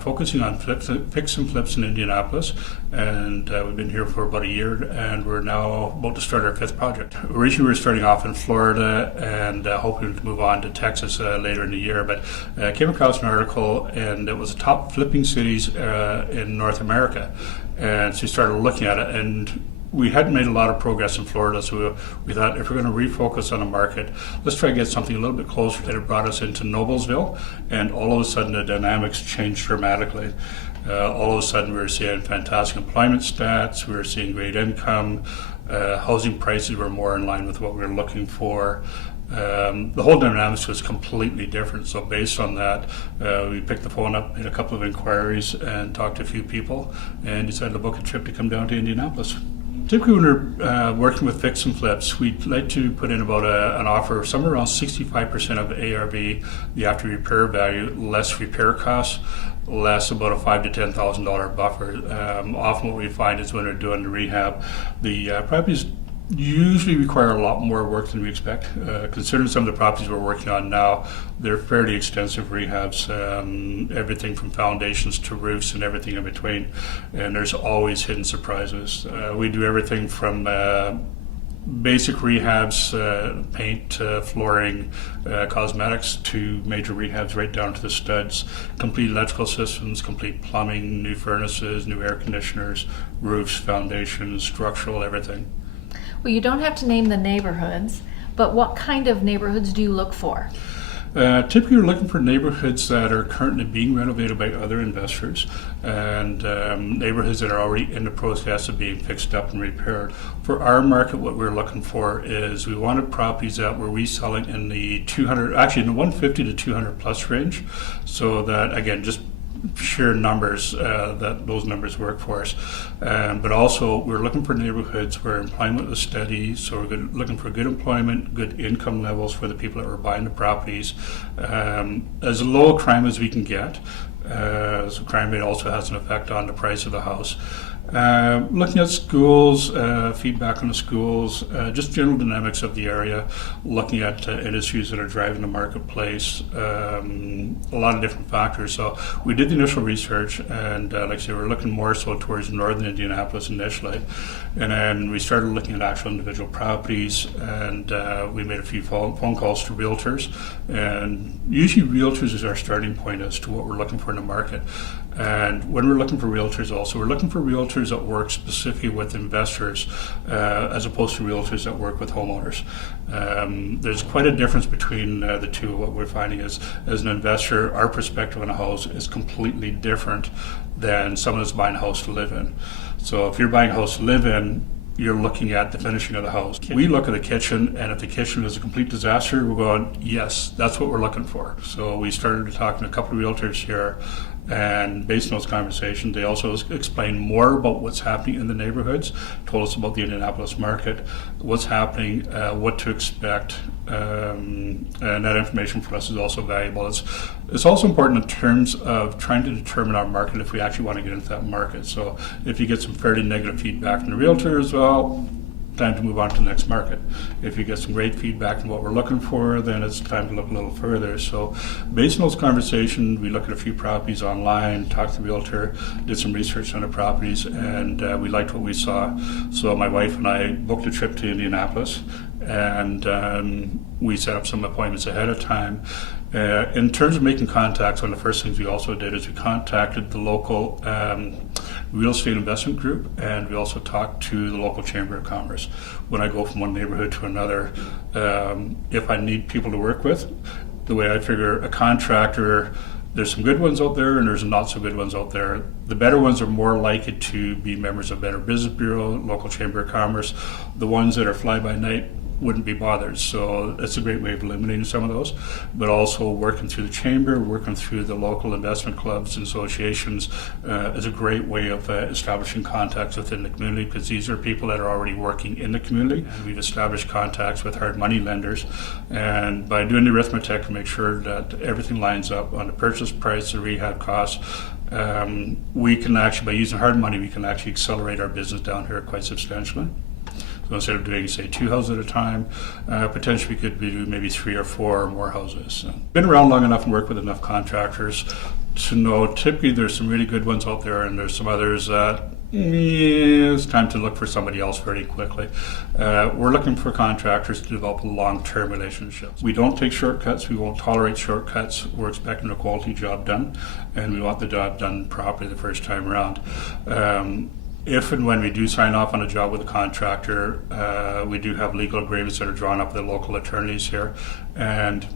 Focusing on fix and flips in Indianapolis, and we've been here for about a year, and we're now about to start our 5th project. Originally we were starting off in Florida and hoping to move on to Texas later in the year, but I came across an article and it was the top flipping cities in North America, and so we started looking at it, and we hadn't made a lot of progress in Florida, so we thought if we're going to refocus on a market, let's try to get something a little bit closer. That it brought us into Noblesville, and all of a sudden the dynamics changed dramatically. All of a sudden we were seeing fantastic employment stats, we were seeing great income, housing prices were more in line with what we were looking for. The whole dynamics was completely different. So based on that, we picked the phone up, made a couple of inquiries, and talked to a few people, and decided to book a trip to come down to Indianapolis. Typically when we're working with fix and flips, we'd like to put in about an offer somewhere around 65% of the ARV, the after repair value, less repair costs, less about a $5,000 to $10,000 buffer. Often what we find is when we're doing the rehab, the properties usually require a lot more work than we expect. Considering some of the properties we're working on now, they're fairly extensive rehabs, everything from foundations to roofs and everything in between, and there's always hidden surprises. We do everything from basic rehabs, paint, flooring, cosmetics, to major rehabs right down to the studs, complete electrical systems, complete plumbing, new furnaces, new air conditioners, roofs, foundations, structural, everything. Well, you don't have to name the neighborhoods, but what kind of neighborhoods do you look for? Typically we're looking for neighborhoods that are currently being renovated by other investors, and neighborhoods that are already in the process of being fixed up and repaired. For our market, what we're looking for is we wanted properties that were reselling in the 200, actually in the 150 to 200 plus range, so that, again, just sheer numbers, that those numbers work for us. But also we're looking for neighborhoods where employment is steady, so we're looking for good employment, good income levels for the people that are buying the properties, as low a crime as we can get. So crime rate also has an effect on the price of the house. Looking at schools, feedback on the schools, just general dynamics of the area, looking at industries that are driving the marketplace, a lot of different factors. So we did the initial research, and like I say, we're looking more so towards northern Indianapolis initially, and then we started looking at actual individual properties, and we made a few phone calls to realtors, and usually realtors is our starting point as to what we're looking for in the market. And when we're looking for realtors also, we're looking for realtors that work specifically with investors as opposed to realtors that work with homeowners. There's quite a difference between the two. What we're finding is, as an investor, our perspective on a house is completely different than someone that's buying a house to live in. So if you're buying a house to live in, you're looking at the finishing of the house. We look at the kitchen, and if the kitchen is a complete disaster, we're going, yes, that's what we're looking for. So we started talking to a couple of realtors here, and based on those conversations, they also explained more about what's happening in the neighborhoods, told us about the Indianapolis market, what's happening, what to expect, and that information for us is also valuable. It's also important in terms of trying to determine our market if we actually want to get into that market. So if you get some fairly negative feedback from the realtors, well, time to move on to the next market. If you get some great feedback from what we're looking for, then it's time to look a little further. So based on those conversations, we looked at a few properties online, talked to the realtor, did some research on the properties, and we liked what we saw. So my wife and I booked a trip to Indianapolis, and we set up some appointments ahead of time. In terms of making contacts, one of the first things we also did is we contacted the local real estate investment group, and we also talked to the local Chamber of Commerce. When I go from one neighborhood to another, if I need people to work with, the way I figure a contractor, there's some good ones out there and there's not so good ones out there. The better ones are more likely to be members of Better Business Bureau, local Chamber of Commerce. The ones that are fly-by-night wouldn't be bothered. So it's a great way of eliminating some of those, but also working through the chamber, working through the local investment clubs and associations is a great way of establishing contacts within the community, because these are people that are already working in the community. And we've established contacts with hard money lenders, and by doing the arithmetic to make sure that everything lines up on the purchase price, the rehab costs, we can actually, by using hard money, we can actually accelerate our business down here quite substantially. So instead of doing, say, 2 houses at a time, potentially we could do maybe 3 or 4 or more houses. So, been around long enough and worked with enough contractors to know typically there's some really good ones out there, and there's some others that it's time to look for somebody else very quickly. We're looking for contractors to develop long-term relationships. We don't take shortcuts. We won't tolerate shortcuts. We're expecting a quality job done, and we want the job done properly the first time around. If and when we do sign off on a job with a contractor, we do have legal agreements that are drawn up with the local attorneys here, and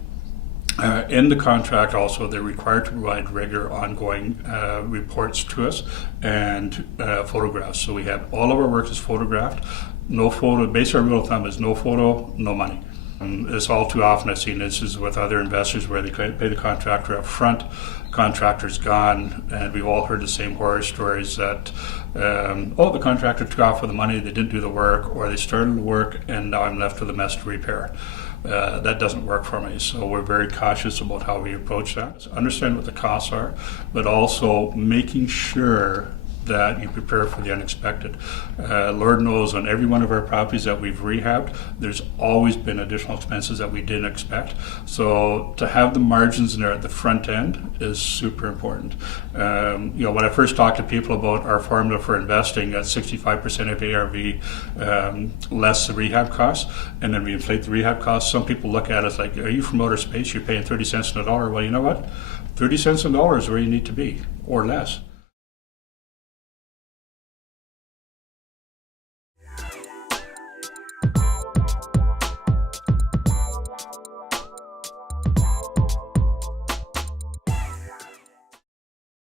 in the contract also they're required to provide regular ongoing reports to us and photographs. So we have all of our work is photographed. No photo, basically our rule of thumb is no photo, no money. It's all too often I've seen this is with other investors where they pay the contractor up front, contractor's gone, and we've all heard the same horror stories that the contractor took off with the money, they didn't do the work, or they started the work and now I'm left with a mess to repair. That doesn't work for me, so we're very cautious about how we approach that. Understand what the costs are, but also making sure that you prepare for the unexpected. Lord knows on every one of our properties that we've rehabbed, there's always been additional expenses that we didn't expect. So to have the margins in there at the front end is super important. When I first talked to people about our formula for investing at 65% of ARV less the rehab costs, and then we inflate the rehab costs, some people look at us like, are you from outer space? You're paying 30 cents on the dollar. Well, you know what? 30 cents on the dollar is where you need to be, or less.